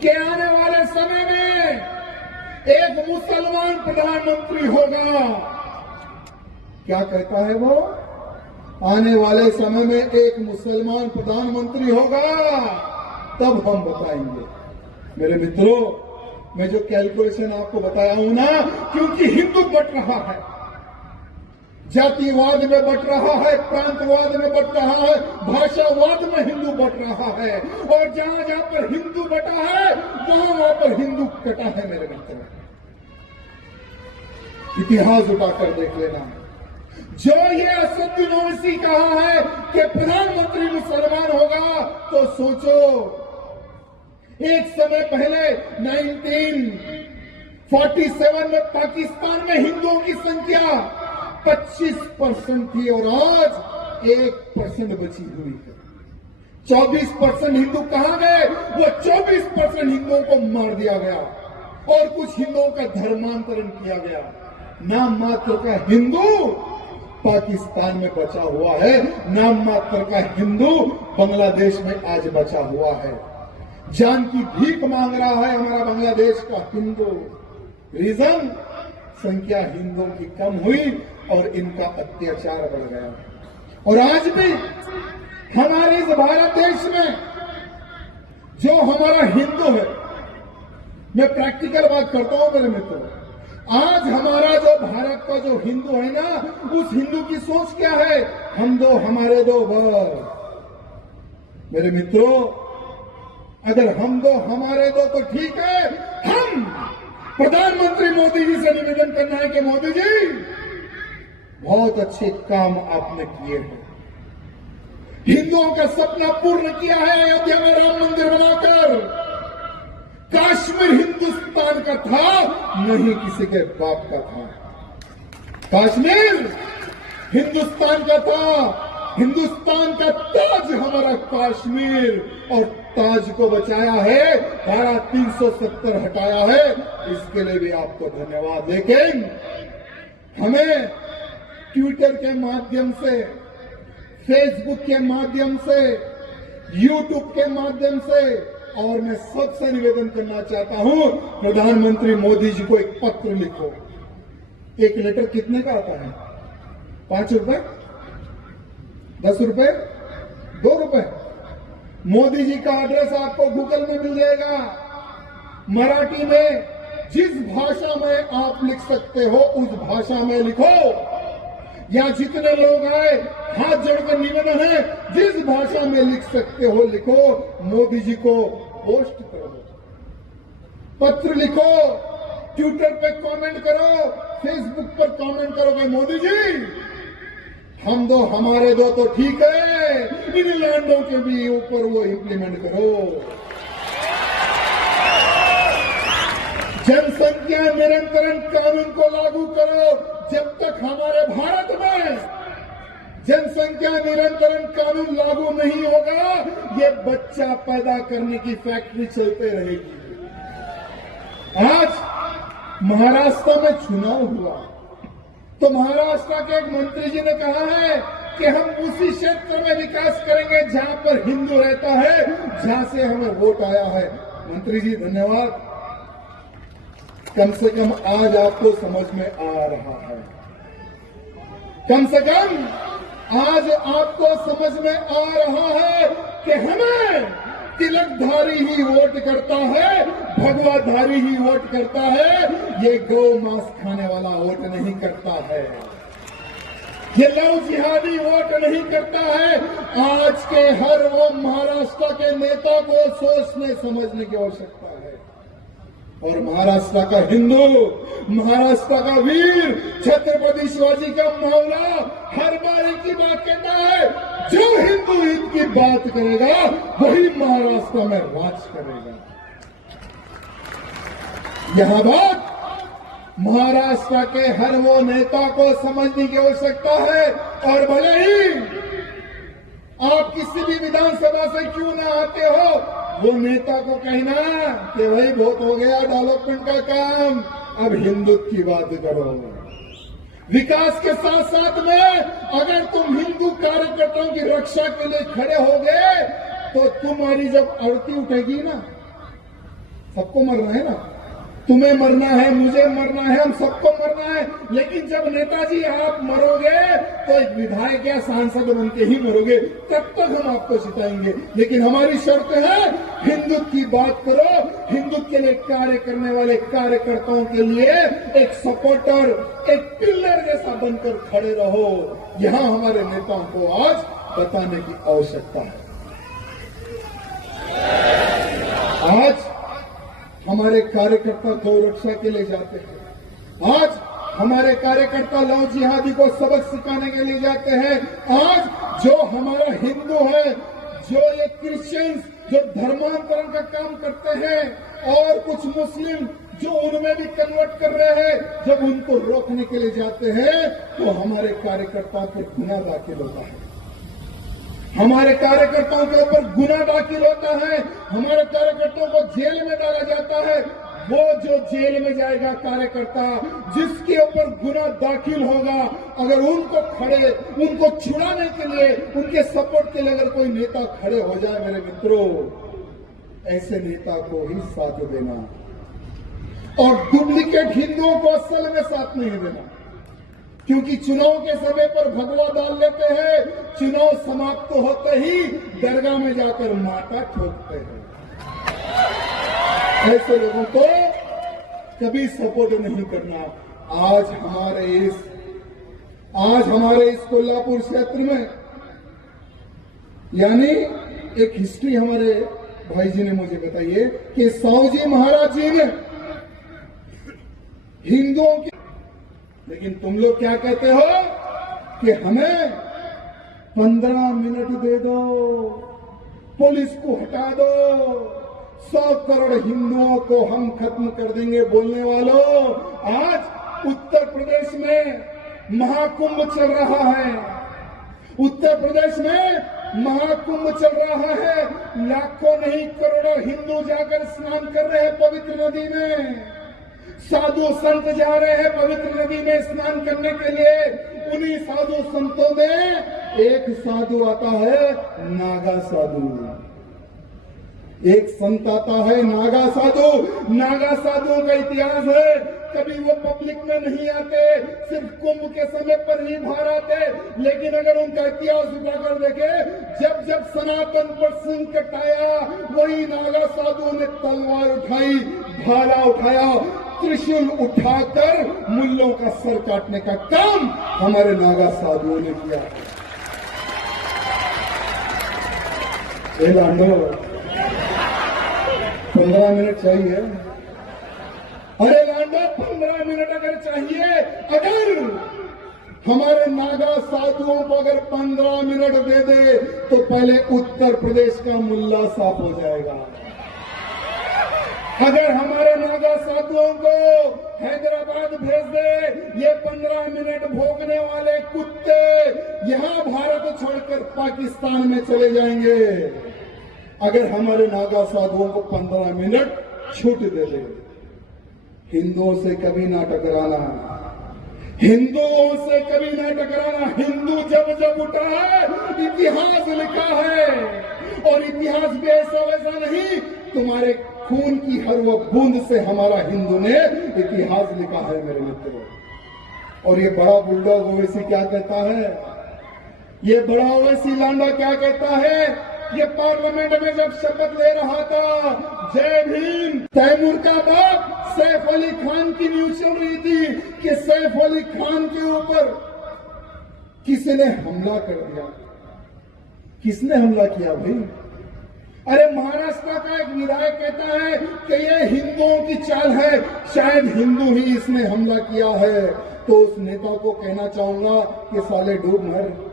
कि आने वाले समय में एक मुसलमान प्रधानमंत्री होगा। क्या कहता है वो? आने वाले समय में एक मुसलमान प्रधानमंत्री होगा, तब हम बताएंगे। मेरे मित्रों, मैं जो कैलकुलेशन आपको बताया हूं ना, क्योंकि हिंदू बट रहा है, जातिवाद में बट रहा है, प्रांतवाद में बट रहा है, भाषावाद में हिंदू बट रहा है, और जहां जहां पर हिंदू बटा है वहां पर हिंदू कटा है। मेरे मित्रों, इतिहास उठाकर देख लेना। जो ये असदुद्दीन ओवैसी कहा है कि प्रधानमंत्री मुसलमान होगा, तो सोचो, एक समय पहले 1947 में पाकिस्तान में हिंदुओं की संख्या 25% थी और आज 1% बची हुई है। 24% हिंदू कहां गए? वो 24% हिंदुओं को मार दिया गया और कुछ हिंदुओं का धर्मांतरण किया गया। नाम मात्र का हिंदू पाकिस्तान में बचा हुआ है, नाम मात्र का हिंदू बांग्लादेश में आज बचा हुआ है। जान की भीख मांग रहा है हमारा बांग्लादेश का हिंदू। रीजन, संख्या हिंदुओं की कम हुई और इनका अत्याचार बढ़ गया। और आज भी हमारे इस भारत देश में जो हमारा हिंदू है, मैं प्रैक्टिकल बात करता हूं मेरे मित्रों, आज हमारा जो भारत का जो हिंदू है ना, उस हिंदू की सोच क्या है? हम दो हमारे दो बस। मेरे मित्रों, अगर हम दो हमारे दो तो ठीक है। हम प्रधानमंत्री मोदी जी से निवेदन करना है कि मोदी जी, बहुत अच्छे काम आपने किए हैं, हिंदुओं का सपना पूर्ण किया है अयोध्या में राम मंदिर बनाकर। काश्मीर हिंदुस्तान का था, नहीं किसी के बाप का था। काश्मीर हिंदुस्तान का था, हिंदुस्तान का ताज हमारा कश्मीर, और ताज को बचाया है, धारा 370 हटाया है, इसके लिए भी आपको धन्यवाद। लेकिन हमें ट्विटर के माध्यम से, फेसबुक के माध्यम से, यूट्यूब के माध्यम से, और मैं सबसे निवेदन करना चाहता हूं, प्रधानमंत्री मोदी जी को एक पत्र लिखो। एक लेटर कितने का आता है? 5 रुपए, 10 रुपए, 2 रुपए। मोदी जी का एड्रेस आपको गूगल में मिल जाएगा। मराठी में जिस भाषा में आप लिख सकते हो उस भाषा में लिखो, या जितने लोग आए हाथ जोड़कर निवेदन है, जिस भाषा में लिख सकते हो लिखो, मोदी जी को पोस्ट करो, पत्र लिखो, ट्विटर पे कमेंट करो, फेसबुक पर कमेंट करो कि मोदी जी, हम दो हमारे दो तो ठीक है, इन लैंडों के भी ऊपर वो इंप्लीमेंट करो। जनसंख्या निरंतरण कानून को लागू करो। जब तक हमारे भारत में जनसंख्या निरंतरण कानून लागू नहीं होगा, ये बच्चा पैदा करने की फैक्ट्री चलते रहेगी। आज महाराष्ट्र में चुनाव हुआ तो महाराष्ट्र के एक मंत्री जी ने कहा है कि हम उसी क्षेत्र में विकास करेंगे जहां पर हिंदू रहता है, जहां से हमें वोट आया है। मंत्री जी धन्यवाद, कम से कम आज आपको समझ में आ रहा है, कम से कम आज आपको समझ में आ रहा है कि हमें तिलकधारी ही वोट करता है, भगवाधारी ही वोट करता है, ये गौ मांस खाने वाला वोट नहीं करता है, ये लव जिहादी वोट नहीं करता है। आज के हर वो महाराष्ट्र के नेता को सोचने समझने की आवश्यकता है। और महाराष्ट्र का हिंदू, महाराष्ट्र का वीर, छत्रपति शिवाजी का मावला हर बार एक ही बात कहता है, जो हिंदू हित की बात करेगा वही महाराष्ट्र में राज करेगा। यह बात महाराष्ट्र के हर वो नेता को समझने की आवश्यकता है। और भले ही आप किसी भी विधानसभा से क्यों ना आते हो, वो नेता को कहना कि भाई बहुत हो गया डेवलपमेंट का काम, अब हिंदुत्व की बात करो। विकास के साथ साथ में अगर तुम हिंदू कार्यकर्ताओं की रक्षा के लिए खड़े होगे तो तुम्हारी जब आरती उठेगी ना, सबको मरना है ना, तुम्हें मरना है, मुझे मरना है, हम सबको मरना है। लेकिन जब नेताजी आप मरोगे तो एक विधायक या सांसद बन के ही मरोगे, तब तक हम आपको जिताएंगे। लेकिन हमारी शर्त है, हिंदुत्व की बात करो, हिंदुत्व के लिए कार्य करने वाले कार्यकर्ताओं के लिए एक सपोर्टर, एक पिलर जैसा बनकर खड़े रहो। यहां हमारे नेताओं को आज बताने की आवश्यकता है। आज हमारे कार्यकर्ता गौ रक्षा के लिए जाते हैं, आज हमारे कार्यकर्ता लव जिहादी को सबक सिखाने के लिए जाते हैं। आज जो हमारा हिंदू है, जो ये क्रिश्चियंस जो धर्मांतरण का काम करते हैं और कुछ मुस्लिम जो उनमें भी कन्वर्ट कर रहे हैं, जब उनको रोकने के लिए जाते हैं तो हमारे कार्यकर्ताओं पर गुनाह दाखिल होता है, हमारे कार्यकर्ताओं के ऊपर गुनाह दाखिल होता है, हमारे कार्यकर्ताओं को जेल में डाला जाता है। वो जो जेल में जाएगा कार्यकर्ता, जिसके ऊपर गुनाह दाखिल होगा, अगर उनको छुड़ाने के लिए, उनके सपोर्ट के लिए अगर कोई नेता खड़े हो जाए, मेरे मित्रों, ऐसे नेता को ही साथ देना और डुप्लीकेट हिंदुओं को असल में साथ नहीं देना। क्योंकि चुनाव के समय पर भगवा डाल लेते हैं, चुनाव समाप्त होते ही दरगाह में जाकर माथा ठोकते हैं। ऐसे लोगों को कभी सपोर्ट नहीं करना। आज हमारे इस कोल्हापुर क्षेत्र में, यानी एक हिस्ट्री हमारे भाई जी ने मुझे बताई है कि साहूजी महाराज जी ने हिंदुओं के, लेकिन तुम लोग क्या कहते हो कि हमें 15 मिनट दे दो, पुलिस को हटा दो, 100 करोड़ हिंदुओं को हम खत्म कर देंगे बोलने वालों। आज उत्तर प्रदेश में महाकुंभ चल रहा है, उत्तर प्रदेश में महाकुंभ चल रहा है, लाखों नहीं करोड़ों हिंदू जाकर स्नान कर रहे हैं पवित्र नदी में, साधु संत जा रहे हैं पवित्र नदी में स्नान करने के लिए। उन्हीं साधु संतों में एक साधु आता है, नागा साधु, एक संत आता है नागा साधु। नागा साधुओं का इतिहास है, कभी वो पब्लिक में नहीं आते, सिर्फ कुंभ के समय पर ही बाहर आते। लेकिन अगर उनका इतिहास उठाकर देखे, जब जब सनातन पर संकट आया, वही नागा साधुओं ने तलवार उठाई, भाला उठाया, त्रिशूल उठाकर मुल्लों का सर काटने का काम हमारे नागा साधुओं ने किया। लांडो 15 मिनट चाहिए, अरे लांडो 15 मिनट अगर चाहिए, अगर हमारे नागा साधुओं को अगर 15 मिनट दे दे तो पहले उत्तर प्रदेश का मुल्ला साफ हो जाएगा। अगर हमारे नागा साधुओं को हैदराबाद भेज दे, ये 15 मिनट भोगने वाले कुत्ते यहां भारत छोड़कर पाकिस्तान में चले जाएंगे। अगर हमारे नागा साधुओं को 15 मिनट छूट दे दे। हिंदुओं से कभी ना टकराना, हिंदुओं से कभी ना टकराना। हिंदू जब जब उठा है, इतिहास लिखा है, और इतिहास भी ऐसा वैसा नहीं, तुम्हारे खून की हर वो बूंद से हमारा हिंदू ने इतिहास लिखा है मेरे मित्रों। और ये बड़ा बुलडॉग ओवैसी क्या कहता है, ये बड़ा ओवैसी लांडा क्या कहता है, ये पार्लियामेंट में जब शपथ ले रहा था, जय भीम, तैमूर का बाप सैफ अली खान की न्यूज चल रही थी कि सैफ अली खान के ऊपर किसी ने हमला कर दिया। किसने हमला किया भाई? अरे महाराष्ट्र का एक विधायक कहता है कि ये हिंदुओं की चाल है, शायद हिंदू ही इसने हमला किया है। तो उस नेता को कहना चाहूंगा कि साले डूब मर।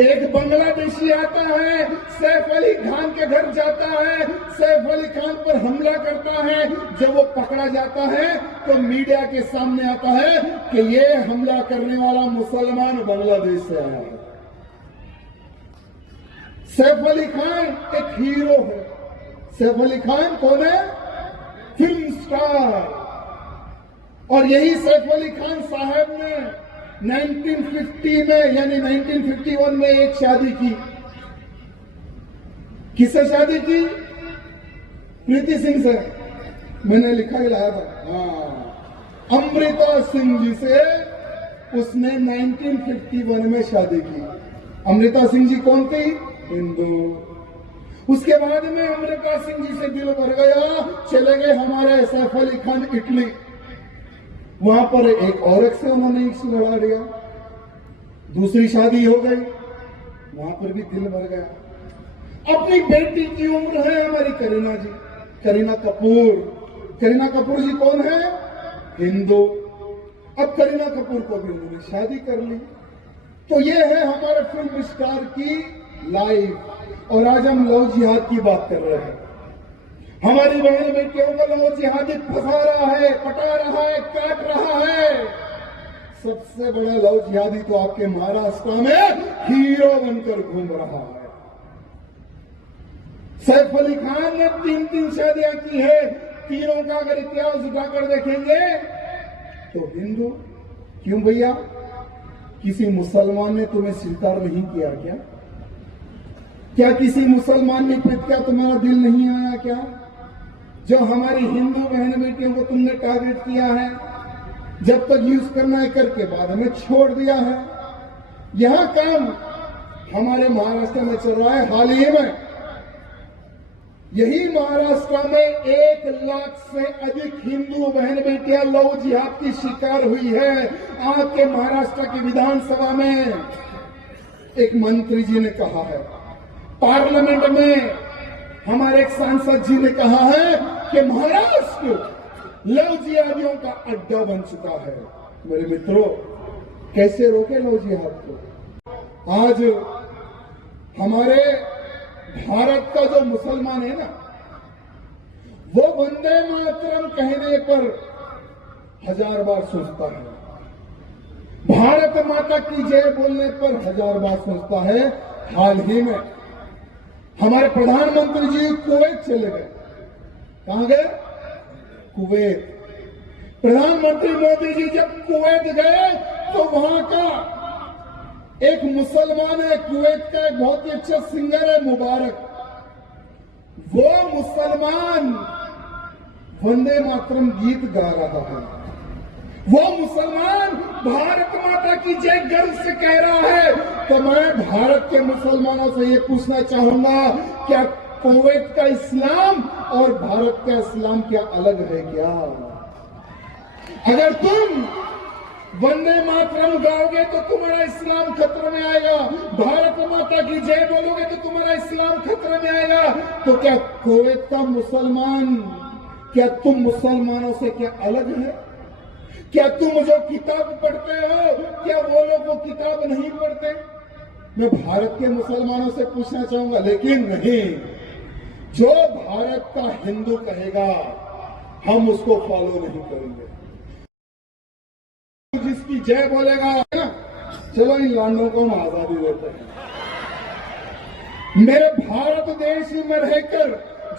एक बांग्लादेशी आता है, सैफ अली खान के घर जाता है, सैफ अली खान पर हमला करता है। जब वो पकड़ा जाता है तो मीडिया के सामने आता है कि ये हमला करने वाला मुसलमान बांग्लादेश से आया है। सैफ अली खान एक हीरो है। सैफ अली खान कौन है? Film star. और यही सैफ अली खान साहब ने 1950 में यानी 1951 में एक शादी की। किससे शादी की? प्रीति सिंह से मैंने लिखा ही लाया था। हाँ, अमृता सिंह जी से उसने 1951 में शादी की। अमृता सिंह जी कौन थी? हिंदू। उसके बाद में अमृता सिंह जी से दिल भर गया, चले गए हमारे सैफ अली खान इटली। वहां पर एक औरत से उन्होंने इश्क लड़ा दिया, दूसरी शादी हो गई, वहां पर भी दिल भर गया। अपनी बेटी की उम्र है हमारी करीना जी, करीना कपूर। करीना कपूर जी कौन है? हिंदू। अब करीना कपूर को भी उन्होंने शादी कर ली। तो ये है हमारे फिल्म स्टार की लाइफ। और आज हम लव जिहाद की बात कर रहे हैं। हमारी बहन बेटियों को लव जिहादी फंसा रहा है, पटा रहा है, काट रहा है। सबसे बड़ा लव जिहादी तो आपके महाराष्ट्र में हीरो बनकर घूम रहा है। सैफ अली खान ने 3 शादियां की है। तीनों का अगर इतिहास उठाकर देखेंगे तो हिंदू। क्यों भैया? किसी मुसलमान ने तुम्हें स्वीकार नहीं किया क्या? क्या किसी मुसलमान ने फिर क्या तुम्हारा दिल नहीं आया क्या? जो हमारी हिंदू बहन बेटियों को तुमने टारगेट किया है, जब तक यूज करना है करके बाद में छोड़ दिया है। यहां काम हमारे महाराष्ट्र में चल रहा है। हाल ही में यही महाराष्ट्र में 1 लाख से अधिक हिंदू बहन बेटियां लव जिहाद की शिकार हुई है। आपके महाराष्ट्र की विधानसभा में एक मंत्री जी ने कहा है, पार्लियामेंट में हमारे एक सांसद जी ने कहा है कि महाराष्ट्र लव जिहादियों का अड्डा बन चुका है। मेरे मित्रों, कैसे रोके लव जिहाद को? आज हमारे भारत का जो मुसलमान है ना, वो वंदे मातरम कहने पर 1000 बार सोचता है, भारत माता की जय बोलने पर 1000 बार सोचता है। हाल ही में हमारे प्रधानमंत्री जी कुवैत चले गए। कहां गए? कुवैत। प्रधानमंत्री मोदी जी जब कुवैत गए तो वहां का एक मुसलमान है, कुवैत का एक बहुत ही अच्छा सिंगर है मुबारक। वो मुसलमान वंदे मातरम गीत गा रहा है। वो मुसलमान भारत माता की जय गर्व से कह रहा है। तो मैं भारत के मुसलमानों से ये पूछना चाहूंगा, क्या कुवैत का इस्लाम और भारत का इस्लाम क्या अलग है क्या? अगर तुम वंदे मातरम गाओगे तो तुम्हारा इस्लाम खतरे में आएगा, भारत माता की जय बोलोगे तो तुम्हारा इस्लाम खतरे में आएगा। तो क्या कुवैत का मुसलमान, क्या तुम मुसलमानों से क्या अलग है? क्या तुम जो किताब पढ़ते हो, क्या वो लोग वो किताब नहीं पढ़ते? मैं भारत के मुसलमानों से पूछना चाहूंगा, लेकिन नहीं, जो भारत का हिंदू कहेगा हम उसको फॉलो नहीं करेंगे। जिसकी जय बोलेगा ना, चलो इन लांडों को हम आजादी देते हैं। मेरे भारत देश में रहकर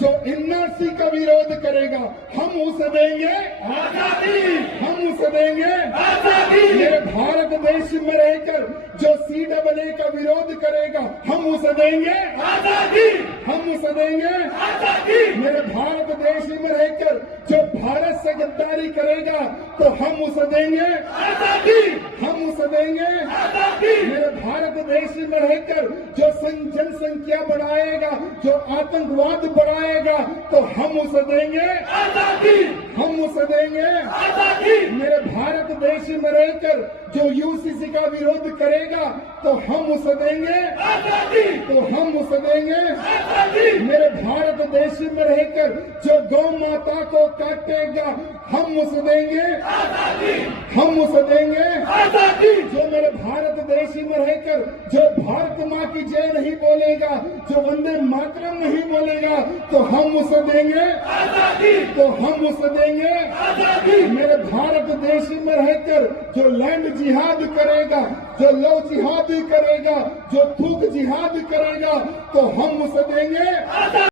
जो एनआरसी का विरोध करेगा हम उसे देंगे आजादी, हम उसे देंगे आजादी। मेरे भारत देश में रहकर जो CAA का विरोध करेगा हम उसे देंगे आजादी, हम उसे देंगे आजादी। मेरे भारत देश में रहकर जो भारत से गद्दारी करेगा तो हम उसे देंगे आजादी, हम उसे देंगे आजादी। मेरे भारत देश में रहकर जो जनसंख्या बढ़ाएगा, जो आतंकवाद बढ़ाएगा तो हम उसे देंगे आजादी, हम उसे देंगे आजादी। मेरे भारत देश में रहकर जो UCC का विरोध करेगा तो हम उसे देंगे आजादी, तो हम उसे देंगे आजादी। मेरे भारत देश में रहकर जो गौ माता को काटेगा हम उसे देंगे आजादी, हम उसे देंगे आजादी। जो मेरे भारत देश में रहकर जो भारत माँ की जय नहीं बोलेगा, जो वंदे मातरम नहीं बोलेगा तो हम उसे देंगे आजादी, तो हम उसे देंगे आजादी। मेरे भारत देश में रहकर जो लैंड जिहाद करेगा, जो लव जिहाद करेगा, जो थूक जिहाद करेगा तो हम उसे देंगे आजादी।